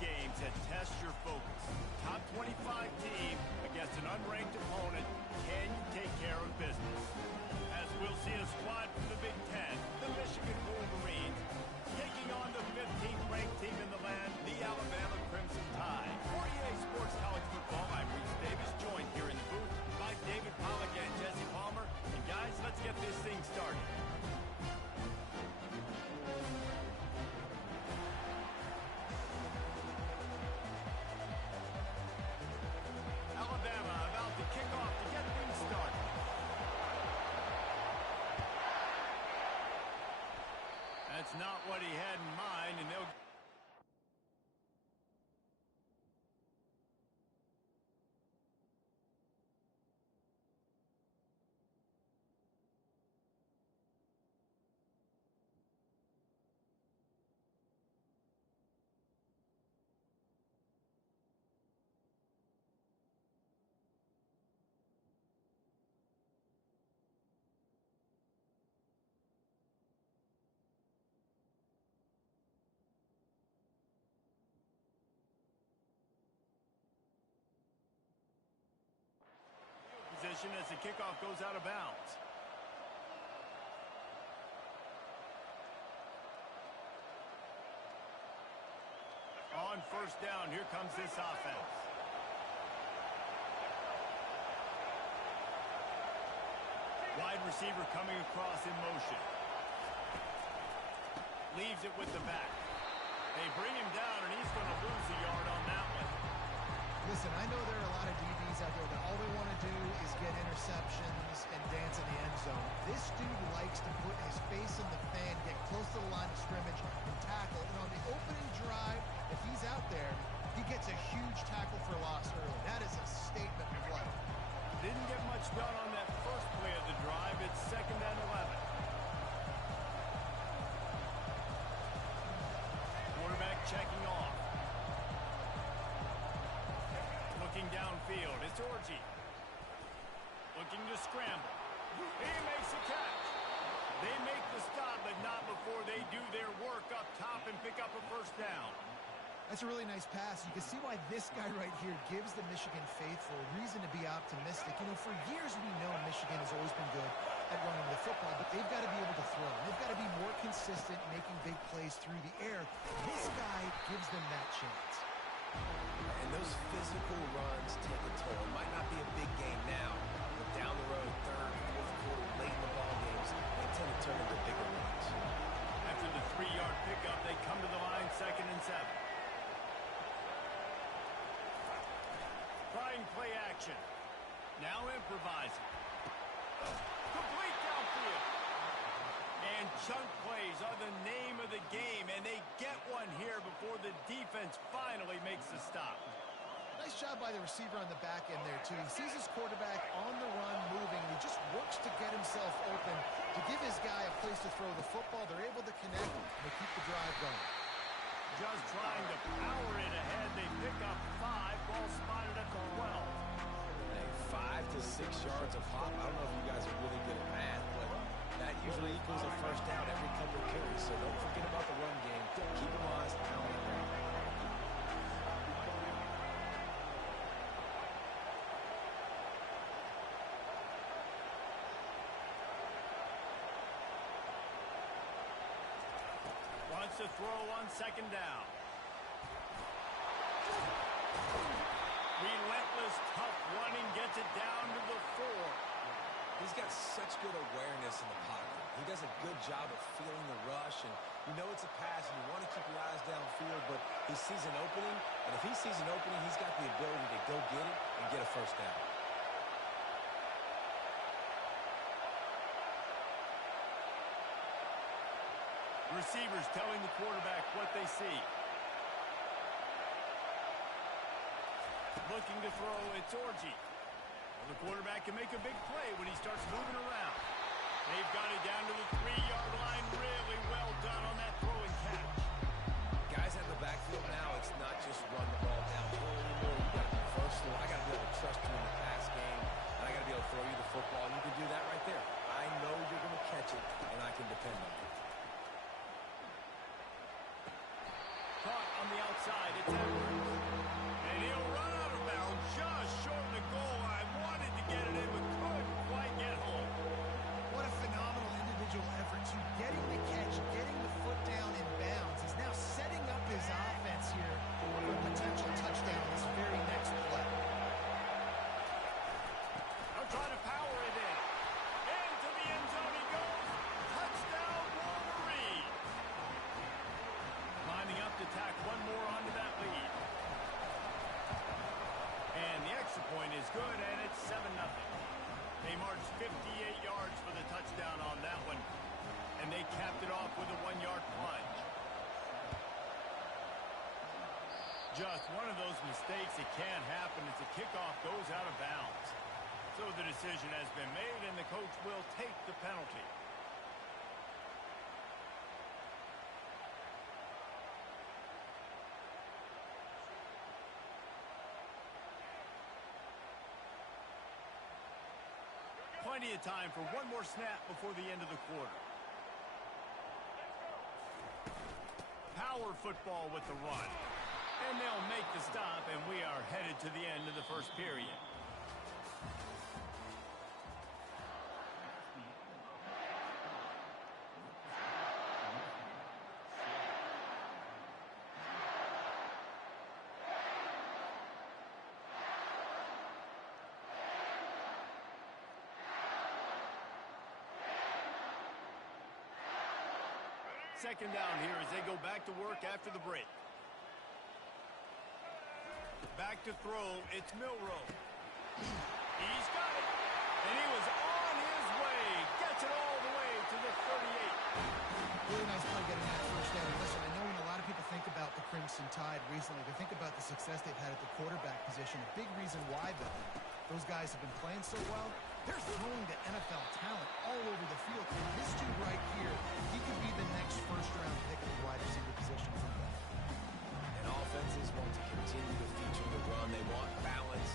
games that test your focus. Top 25 team against an unranked opponent. Can you take care of business? As we'll see a squad from the Big Ten, the Michigan Wolverines, taking on the 15th ranked team in the land, the Alabama Crimson Tide. For EA Sports College Football, I'm Reese Davis, joined here in the booth by David Pollack and Jesse Palmer. And guys, let's get this thing started. Alabama about to kick off to get things started. That's not what he had in mind, and they'll... position as the kickoff goes out of bounds. On first down, here comes this offense. Wide receiver coming across in motion. Leaves it with the back. They bring him down, and he's going to lose a yard on that one. Listen, I know there are a lot of DBs out there that all they want to do is get interceptions and dance in the end zone. This dude likes to put his face in the fan, get close to the line of scrimmage, and tackle. And on the opening drive, if he's out there, he gets a huge tackle for loss early. That is a statement of life. Didn't get much done on that first play of the drive. It's 2nd and 11. Quarterback checking off. Looking downfield, it's Orji. Looking to scramble. He makes a catch. They make the stop, but not before they do their work up top and pick up a first down. That's a really nice pass. You can see why this guy right here gives the Michigan faithful a reason to be optimistic. You know, for years we know Michigan has always been good at running the football, but they've got to be able to throw. They've got to be more consistent, making big plays through the air. This guy gives them that chance. And those physical runs take a toll. It might not be a big game now, but down the road, third, fourth quarter, late in the ball games, they tend to turn into bigger runs. After the 3-yard pickup, they come to the line 2nd and 7. Trying play action. Now improvising. Complete downfield. And chunk plays are the name of the game, and they get one here before the defense finally makes the stop. Nice job by the receiver on the back end there, too. He sees his quarterback on the run moving, and he just works to get himself open to give his guy a place to throw the football. They're able to connect, and they keep the drive going. Just trying to power it ahead. They pick up 5. Ball spotted at the 12. Hey, 5 to 6 yards a pop. I don't know if you guys are really good at math, but that usually equals a first down every couple of carries. So don't forget about the run game. Keep them honest and pound it down. Wants to throw on 2nd down. Relentless, tough running, gets it down to the 4. He's got such good awareness in the pocket. He does a good job of feeling the rush, and you know it's a pass, and you want to keep your eyes downfield, but he sees an opening, and if he sees an opening, he's got the ability to go get it and get a first down. Receivers telling the quarterback what they see. Looking to throw, it's Orji. Well, the quarterback can make a big play when he starts moving around. They've got it down to the 3-yard line. Really well done on that throw and catch. Guys at the backfield now, it's not just run the ball downhill anymore. You got to be versatile. I got to be able to trust you in the pass game, and I got to be able to throw you the football, and you can do that right there. I know you're going to catch it, and I can depend on it. Caught on the outside. It's marched 58 yards for the touchdown on that one. And they capped it off with a 1-yard plunge. Just one of those mistakes that can happen as the kickoff goes out of bounds. So the decision has been made, and the coach will take the penalty. Plenty of time for one more snap before the end of the quarter. Power football with the run. And they'll make the stop, and we are headed to the end of the first period. Second down here as they go back to work after the break. Back to throw, it's Milroe. He's got it. And he was on his way. Gets it all the way to the 38. Really nice play getting that first down. Listen, I know when a lot of people think about the Crimson Tide recently, they think about the success they've had at the quarterback position. A big reason why, though, those guys have been playing so well, they're throwing to NFL talent all over the field. And this dude right here, he could be the next first-round pick at the wide receiver position for them. And offenses want to continue to feature the run. They want balance.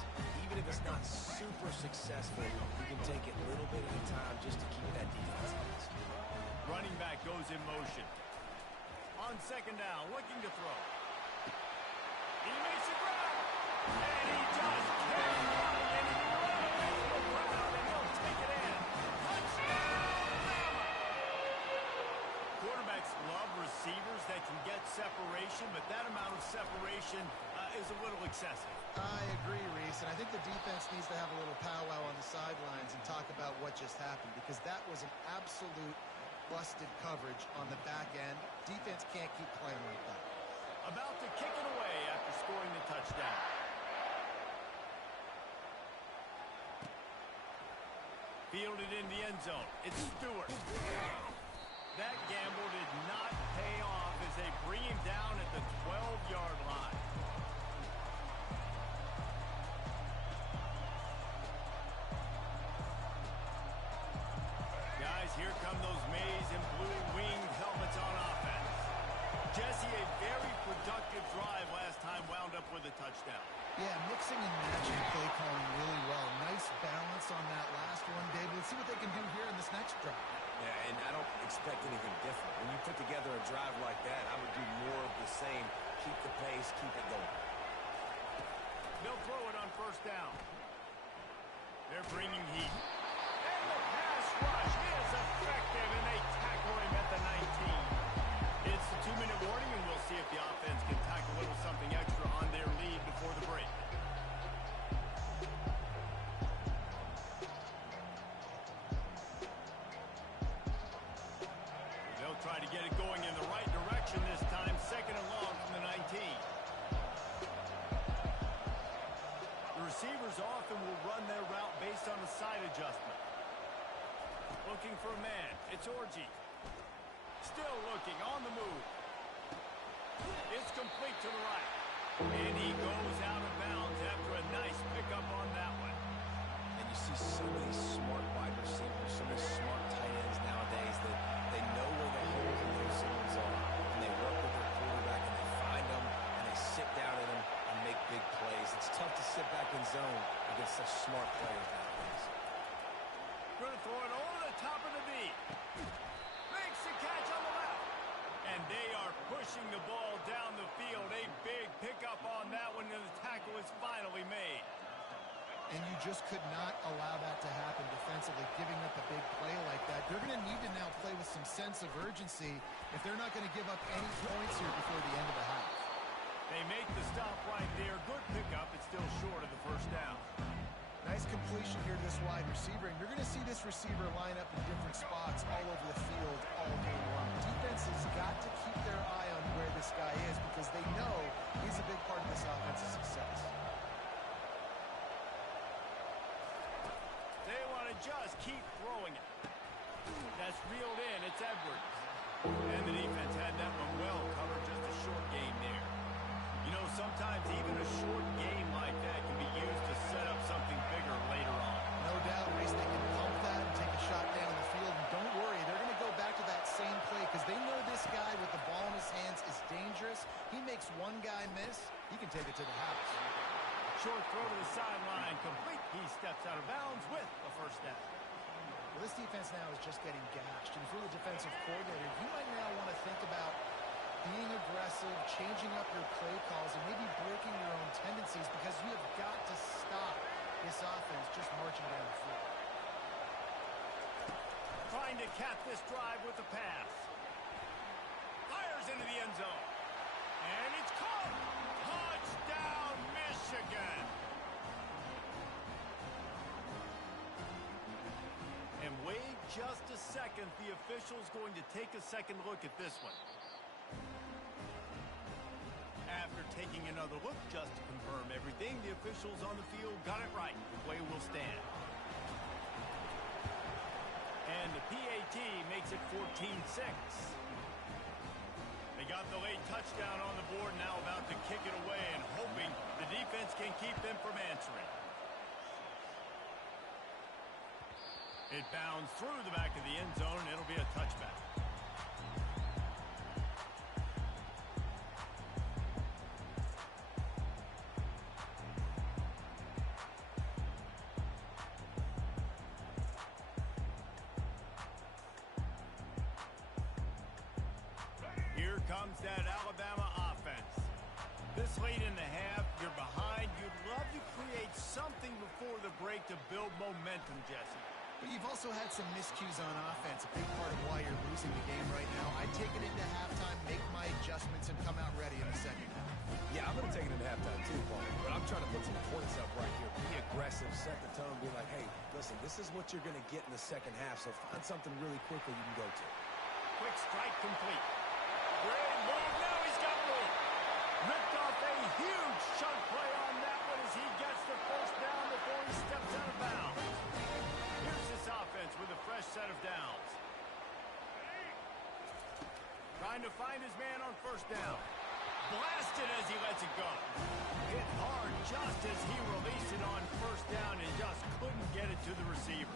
Even if it's not super successful, you can take it little bit at a time just to keep that defense honest. Running back goes in motion. On second down, looking to throw. He makes a grab. And he just can't run. And he runs away from the crowd, and he'll take it in. Touchdown, Bama! Quarterbacks love receivers that can get separation, but that amount of separation is a little excessive. I agree, Reese, and I think the defense needs to have a little powwow on the sidelines and talk about what just happened, because that was an absolute busted coverage on the back end. Defense can't keep playing like that. About to kick it away after scoring the touchdown. Fielded in the end zone. It's Stewart. That gamble did not pay off as they bring him down at the 12-yard line. Guys, here come those maize and blue winged helmets on offense. Jesse, a very productive drive last time, wound up with a touchdown. Yeah, mixing and matching play calling really well. Nice balance on that last one, David. Let's see what they can do here in this next drive. Yeah, and I don't expect anything different. When you put together a drive like that, I would do more of the same. Keep the pace, keep it going. They'll throw it on first down. They're bringing heat. And the pass rush is effective, and they tackle him at the 19. It's the 2-minute warning, and we'll see if the offense can tack a little something extra on their lead before the break. They'll try to get it going in the right direction this time, second and long from the 19. The receivers often will run their route based on a side adjustment. Looking for a man. It's Orji. Still looking, on the move. It's complete to the right. And he goes out of bounds after a nice pickup on that one. And you see so many smart wide receivers, so many smart tight ends nowadays that they know where the holes in their zones are, and they work with their quarterback, and they find them, and they sit down in them and make big plays. It's tough to sit back in zone against such smart players nowadays. Going to throw it over the top of the D. Makes the catch on the left. And they are pushing the ball down the field. A big pickup on that one, and the tackle is finally made. And you just could not allow that to happen defensively, giving up a big play like that. They're going to need to now play with some sense of urgency if they're not going to give up any points here before the end of the half. They make the stop right there. Good pickup. It's still short of the first down. Nice completion here to this wide receiver. And you're going to see this receiver line up in different spots all over the field all game long. Defense has got to keep their eye on where this guy is because they know he's a big part of this offensive success. They want to just keep throwing it. That's reeled in. It's Edwards. And the defense had that one well covered. Just a short game there. You know, sometimes even a short game like that can be used to set up something bigger later on. No doubt, Reese, they can pump that and take a shot down the field. And don't worry, they're going to go back to that same play because they know this guy with the ball in his hands is dangerous. He makes one guy miss, he can take it to the house. Short throw to the sideline, complete. He steps out of bounds with a first down. Well, this defense now is just getting gashed. And if you're the defensive coordinator, you might now want to think about being aggressive, changing up your play calls, and maybe breaking your own tendencies because you have got to stop this offense just marching down the field. Trying to cap this drive with a pass. Fires into the end zone. And it's caught. Touchdown, Michigan. And wait just a second. The official's going to take a second look at this one. After taking another look just to confirm everything, the officials on the field got it right. The play will stand. And the PAT makes it 14-6. They got the late touchdown on the board, now about to kick it away and hoping the defense can keep them from answering. It bounds through the back of the end zone, and it'll be a touchback. Here comes that Alabama offense. This late in the half, you're behind. You'd love to create something before the break to build momentum, Jesse. But you've also had some miscues on offense, a big part of why you're losing the game right now. I take it into halftime, make my adjustments, and come out ready in the second half. Yeah, I'm going to take it into halftime too, Paul. But I'm trying to put some points up right here. Be aggressive, set the tone, be like, hey, listen, this is what you're going to get in the second half, so find something really quickly you can go to. Quick strike complete. Great move. Now he's got room. Ripped off a huge chunk play on that one as he gets the first down before he steps out of bounds. Here's this offense with a fresh set of downs. Trying to find his man on first down. Blasted as he lets it go. Hit hard just as he released it on first down and just couldn't get it to the receiver.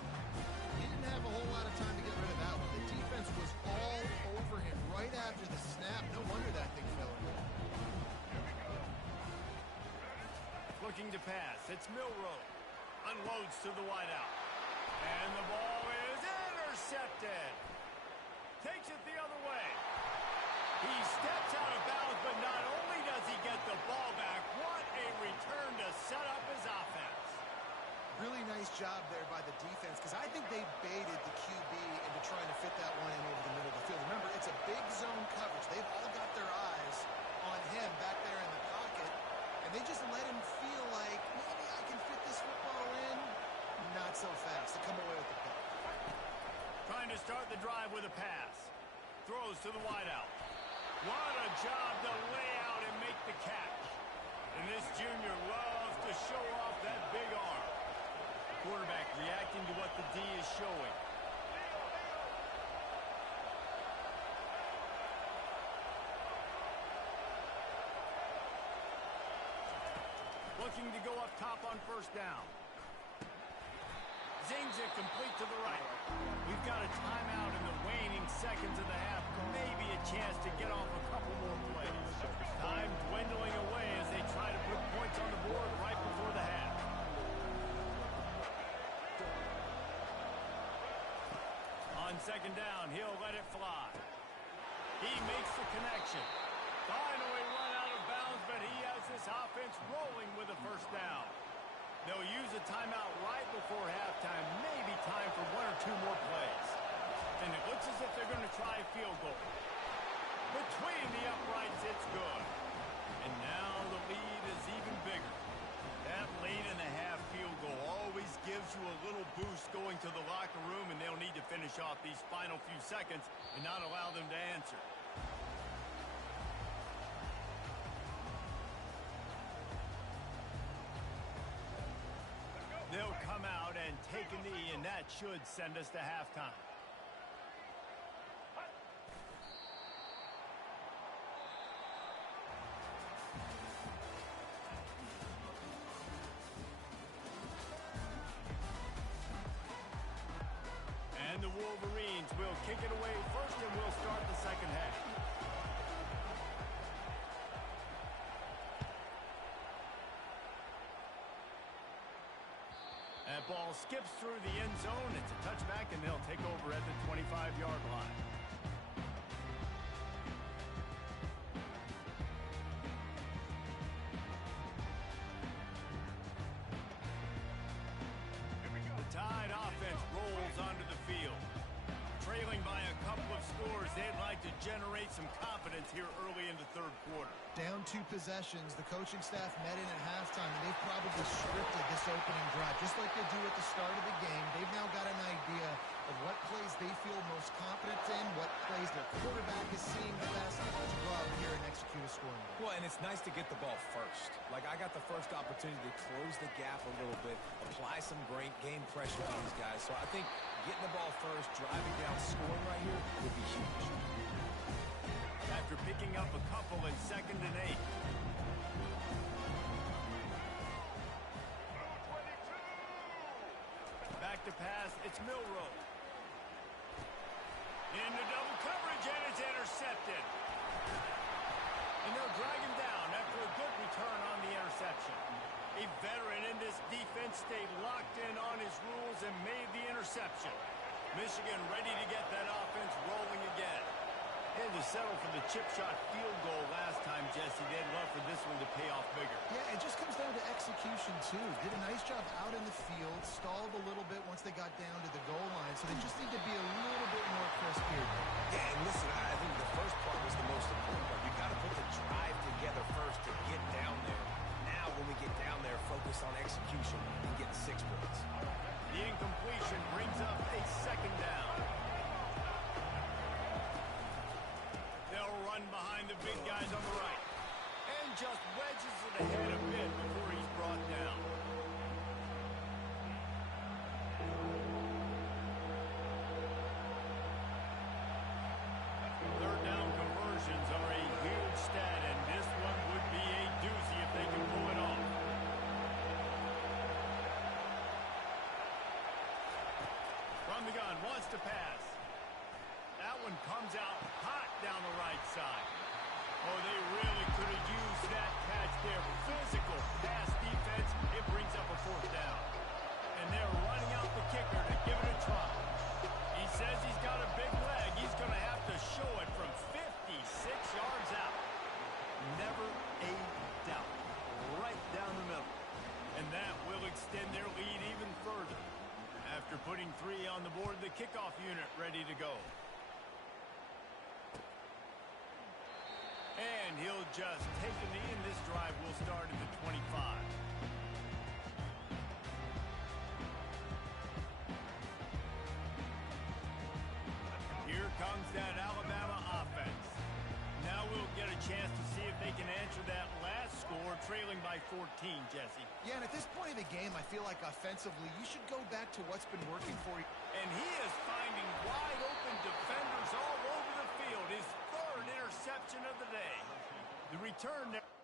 He didn't have a whole lot of time to get rid of that one. The defense was all over him right after the snap. No wonder that thing fell in. Looking to pass. It's Milroe. Unloads to the wideout. And the ball is intercepted. Takes it the other way. He steps out of bounds, but not only does he get the ball back, what a return to set up his offense. Really nice job there by the defense because I think they baited the QB into trying to fit that one in over the middle of the field. Remember, it's a big zone coverage. They've all got their eyes on him back there in the pocket, and they just let him feel like, maybe I can fit this football in. Not so fast to come away with the pick. Trying to start the drive with a pass. Throws to the wideout. What a job to lay out and make the catch. And this junior loves to show off that big arm. Quarterback reacting to what the D is showing. Looking to go up top on first down. Zings it complete to the right. We've got a timeout in the waning seconds of the half. Maybe a chance to get off a couple more plays. Time dwindling away as they try to put points on the board right before the half. On second down, he'll let it fly. He makes the connection. Finally run out of bounds, but he has this offense rolling with a first down. They'll use a timeout right before halftime. Maybe time for one or two more plays. And it looks as if they're going to try a field goal. Between the uprights, it's good. And now the lead is even bigger. That late in the half field goal always gives you a little boost going to the locker room, and they'll need to finish off these final few seconds and not allow them to answer. They'll come out at and take a knee, and that should send us to halftime. And the Wolverines will kick it away first, and we'll start the second half. That ball skips through the end zone. It's a touchback, and they'll take over at the 25-yard line. The Tide offense rolls onto the field. Trailing by a couple of scores, they'd like to generate some confidence here early in the third quarter. Down 2 possessions, the coaching staff met in at halftime, and they've probably scripted this opening drive. Just like they do at the start of the game, they've now got an idea of what plays they feel most confident in, what plays their quarterback is seeing the best to go out here and execute a scoring. Well, and it's nice to get the ball first. Like, I got the first opportunity to close the gap a little bit, apply some great game pressure on these guys. So I think getting the ball first, driving down, scoring right here would be huge. After picking up a couple in 2nd and 8. Back to pass, it's Milroe. Into double coverage, and it's intercepted. And they'll drag him down after a good return on the interception. A veteran in this defense stayed locked in on his rules and made the interception. Michigan ready to get that offense rolling again. Had to settle for the chip shot field goal last time, Jesse. They'd love for this one to pay off bigger. Yeah, it just comes down to execution, too. Did a nice job out in the field, stalled a little bit once they got down to the goal line, so they just need to be a little bit more crisp here. Yeah, and listen, I think the first part was the most important part. You got to put the drive together first to get down there. Now, when we get down there, focus on execution and get 6 points. The incompletion brings up a 2nd down. They'll run behind the big guys on the right. And just wedges it ahead a bit before he's brought down. Third down conversions are a huge stat, and this one would be a doozy if they can pull it off. From the gun, wants to pass. That one comes out hot down the right side. Oh, they really could have used that catch there. Physical pass defense. It brings up a 4th down. And they're running out the kicker to give it a try. He says he's got a big leg. He's going to have to show it from 56 yards out. Never a doubt. Right down the middle. And that will extend their lead even further. After putting 3 on the board, the kickoff unit ready to go. And he'll just take a knee, and this drive will start at the 25. Here comes that Alabama offense. Now we'll get a chance to see if they can answer that last score, trailing by 14, Jesse. Yeah, and at this point in the game, I feel like offensively, you should go back to what's been working for you. And he is finding wide open defenders all over the field. His 3rd interception of the day. The return there.